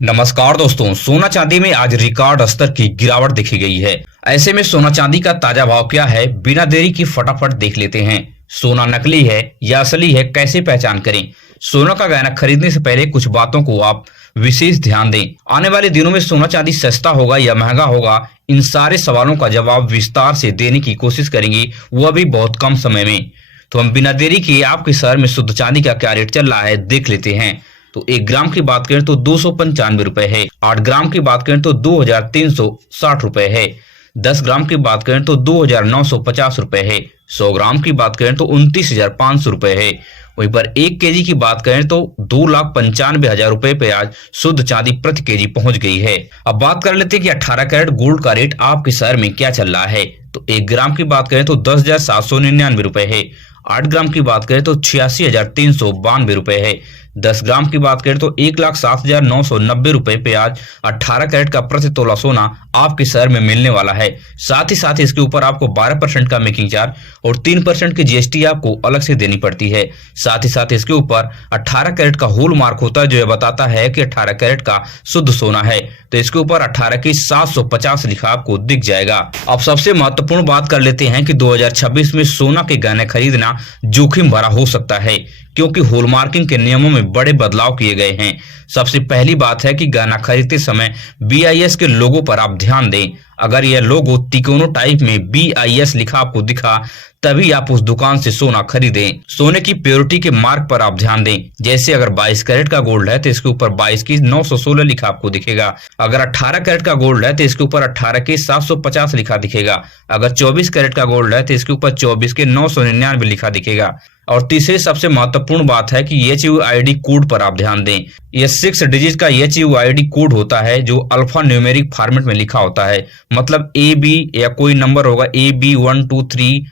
नमस्कार दोस्तों, सोना चांदी में आज रिकॉर्ड स्तर की गिरावट देखी गई है। ऐसे में सोना चांदी का ताजा भाव क्या है, बिना देरी की फटाफट देख लेते हैं। सोना नकली है या असली है, कैसे पहचान करें? सोना का गहना खरीदने से पहले कुछ बातों को आप विशेष ध्यान दें। आने वाले दिनों में सोना चांदी सस्ता होगा या महंगा होगा, इन सारे सवालों का जवाब विस्तार से देने की कोशिश करेंगे, वह भी बहुत कम समय में। तो हम बिना देरी किए आपके शहर में शुद्ध चांदी का क्या रेट चल रहा है देख लेते हैं। तो 1 ग्राम की बात करें तो 295 रुपए है। 8 ग्राम की बात करें तो 2360 रुपए है। 10 ग्राम की बात करें तो 2950 रुपए है। 100 ग्राम की बात करें तो 29,500 रुपए है। वहीं पर 1 केजी की बात करें तो 2,95,000 रुपए पे आज शुद्ध चांदी प्रति केजी पहुंच गई है। अब बात कर लेते हैं कि 18 कैरेट गोल्ड का रेट आपके शहर में क्या चल रहा है। तो 1 ग्राम की बात करें तो 10,799 रुपए है। 8 ग्राम की बात करें तो 86,392 रुपए है। 10 ग्राम की बात करें तो 1,07,990 रुपए पे आज 18 कैरेट का प्रति तोला सोना आपके शहर में मिलने वाला है। साथ ही साथ इसके ऊपर आपको 12% का मेकिंग चार्ज और 3% की जीएसटी आपको अलग से देनी पड़ती है। साथ ही साथ इसके ऊपर 18 कैरेट का होल मार्क होता है, जो ये बताता है कि 18 कैरेट का शुद्ध सोना है। तो इसके ऊपर 18 की 750 लिखा आपको दिख जाएगा। अब सबसे महत्वपूर्ण बात कर लेते हैं कि 2026 में सोना के गहने खरीदना जोखिम भरा हो सकता है, क्योंकि हॉलमार्किंग के नियमों में बड़े बदलाव किए गए हैं। सबसे पहली बात है कि गहना खरीदते समय BIS के लोगो पर आप ध्यान दें। अगर यह लोगो तिकोनो टाइप में BIS लिखा आपको दिखा, तभी आप उस दुकान से सोना खरीदें। सोने की प्योरिटी के मार्क पर आप ध्यान दें। जैसे अगर 22 कैरेट का गोल्ड है तो इसके ऊपर 22 की 916 लिखा आपको दिखेगा। अगर 18 कैरेट का गोल्ड है तो इसके ऊपर 18 के 750 लिखा दिखेगा। अगर 24 कैरेट का गोल्ड है तो इसके ऊपर 24 के 999 लिखा दिखेगा। और तीसरी सबसे महत्वपूर्ण बात है कि HUID कोड पर आप ध्यान दें। यह 6 डिजिट का HUID कोड होता है, जो अल्फा न्यूमेरिक फॉर्मेट में लिखा होता है। मतलब AB या कोई नंबर होगा, AB123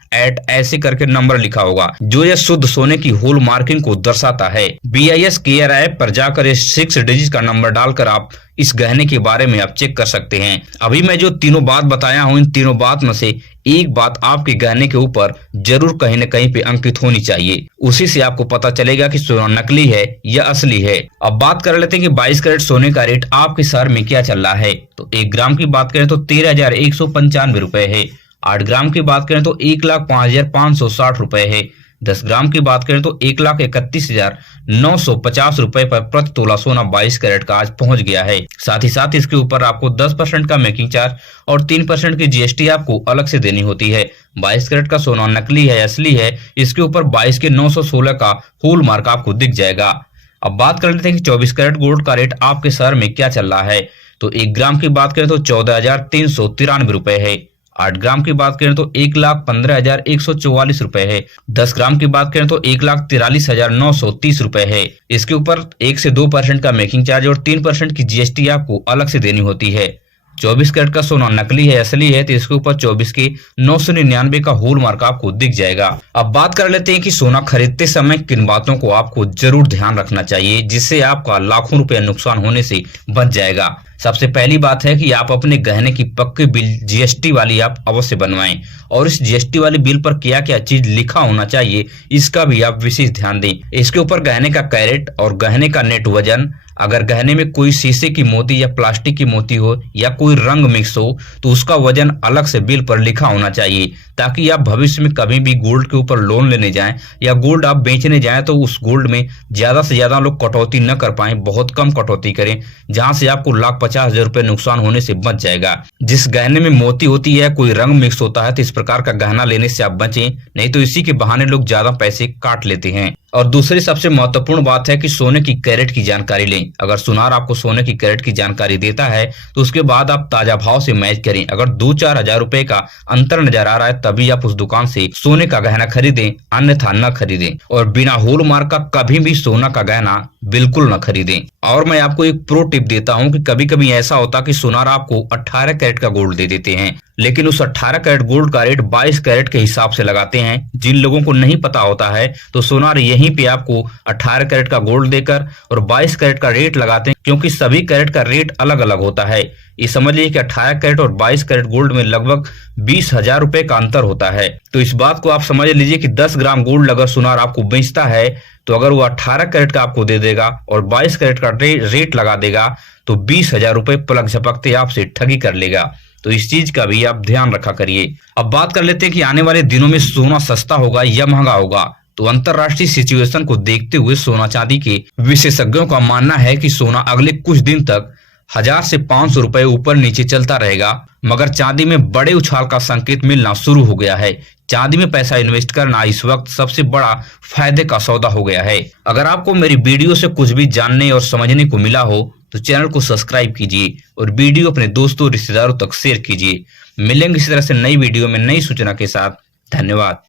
ऐसे करके नंबर लिखा होगा, जो यह शुद्ध सोने की होल मार्किंग को दर्शाता है। BIS केयर ऐप पर जाकर इस 6 डिजिट का नंबर डालकर आप इस गहने के बारे में आप चेक कर सकते हैं। अभी मैं जो तीनों बात बताया हूं, इन तीनों बात में से एक बात आपके गहने के ऊपर जरूर कहीं न कहीं पे अंकित होनी चाहिए। उसी से आपको पता चलेगा कि सोना नकली है या असली है। अब बात कर लेते हैं कि 22 कैरेट सोने का रेट आपके शहर में क्या चल रहा है। तो 1 ग्राम की बात करें तो 13,195 रुपए है। 8 ग्राम की बात करें तो 1,05,560 रुपए है। 10 ग्राम की बात करें तो 1,31,950 रुपए पर प्रति तोला सोना 22 कैरेट का आज पहुंच गया है। साथ ही साथ इसके ऊपर आपको 10% का मेकिंग चार्ज और 3% की जीएसटी आपको अलग से देनी होती है। 22 कैरेट का सोना नकली है असली है, इसके ऊपर 22 के 916 का होल मार्क आपको दिख जाएगा। अब बात कर लेते हैं कि 24 कैरेट गोल्ड का रेट आपके शहर में क्या चल रहा है। तो 1 ग्राम की बात करें तो 14,393 रुपए है। 8 ग्राम की बात करें तो 1,15,144 रुपए है। 10 ग्राम की बात करें तो 1,43,930 रुपए है। इसके ऊपर 1 से 2% का मेकिंग चार्ज और 3% की जीएसटी आपको अलग से देनी होती है। 24 कैरेट का सोना नकली है असली है, तो इसके ऊपर 24 के 999 का होल मार्क आपको दिख जाएगा। अब बात कर लेते हैं कि सोना खरीदते समय किन बातों को आपको जरूर ध्यान रखना चाहिए, जिससे आपका लाखों रुपए नुकसान होने से बच जाएगा। सबसे पहली बात है कि आप अपने गहने की पक्की बिल जीएसटी वाली आप अवश्य बनवाएं, और इस जीएसटी वाली बिल पर क्या क्या चीज लिखा होना चाहिए इसका भी आप विशेष ध्यान दें। इसके ऊपर गहने का कैरेट और गहने का नेट वजन, अगर गहने में कोई शीशे की मोती या प्लास्टिक की मोती हो या कोई रंग मिक्स हो तो उसका वजन अलग से बिल पर लिखा होना चाहिए, ताकि आप भविष्य में कभी भी गोल्ड के ऊपर लोन लेने जाएं या गोल्ड आप बेचने जाएं तो उस गोल्ड में ज्यादा से ज्यादा लोग कटौती न कर पाएं, बहुत कम कटौती करें, जहां से आपको 1,50,000 रुपए नुकसान होने से बच जाएगा। जिस गहने में मोती होती है, कोई रंग मिक्स होता है, तो इस प्रकार का गहना लेने से आप बचें, नहीं तो इसी के बहाने लोग ज्यादा पैसे काट लेते हैं। और दूसरी सबसे महत्वपूर्ण बात है कि सोने की कैरेट की जानकारी लें। अगर सुनार आपको सोने की कैरेट की जानकारी देता है तो उसके बाद आप ताजा भाव से मैच करें। अगर 2-4 हजार रुपए का अंतर नजर आ रहा है तभी आप उस दुकान से सोने का गहना खरीदें, अन्यथा न खरीदें। और बिना होल मार्क का कभी भी सोना का गहना बिल्कुल न खरीदें। और मैं आपको एक प्रो टिप देता हूं कि कभी कभी ऐसा होता कि सुनार आपको 18 कैरेट का गोल्ड दे देते हैं, लेकिन उस 18 कैरेट गोल्ड का रेट 22 कैरेट के हिसाब से लगाते हैं। जिन लोगों को नहीं पता होता है तो सोनार यहीं पे आपको 18 कैरेट का गोल्ड देकर और 22 कैरेट का रेट लगाते हैं, क्योंकि सभी कैरेट का रेट अलग अलग होता है। ये समझ लीजिए कि 18 कैरेट और 22 कैरेट गोल्ड में लगभग 20,000 रुपए का अंतर होता है। तो इस बात को आप समझ लीजिए कि 10 ग्राम गोल्ड अगर सोनार आपको बेचता है तो अगर वो 18 कैरेट का आपको दे देगा और 22 कैरेट का रेट लगा देगा तो 20,000 रुपए पलक झपकते आपसे ठगी कर लेगा। तो इस चीज का भी आप ध्यान रखा करिए। अब बात कर लेते हैं कि आने वाले दिनों में सोना सस्ता होगा या महंगा होगा। तो अंतरराष्ट्रीय सिचुएशन को देखते हुए सोना चांदी के विशेषज्ञों का मानना है कि सोना अगले कुछ दिन तक 1000 से 500 रुपए ऊपर नीचे चलता रहेगा, मगर चांदी में बड़े उछाल का संकेत मिलना शुरू हो गया है। चांदी में पैसा इन्वेस्ट करना इस वक्त सबसे बड़ा फायदे का सौदा हो गया है। अगर आपको मेरी वीडियो से कुछ भी जानने और समझने को मिला हो तो चैनल को सब्सक्राइब कीजिए और वीडियो अपने दोस्तों रिश्तेदारों तक शेयर कीजिए। मिलेंगे इसी तरह से नई वीडियो में नई सूचना के साथ। धन्यवाद।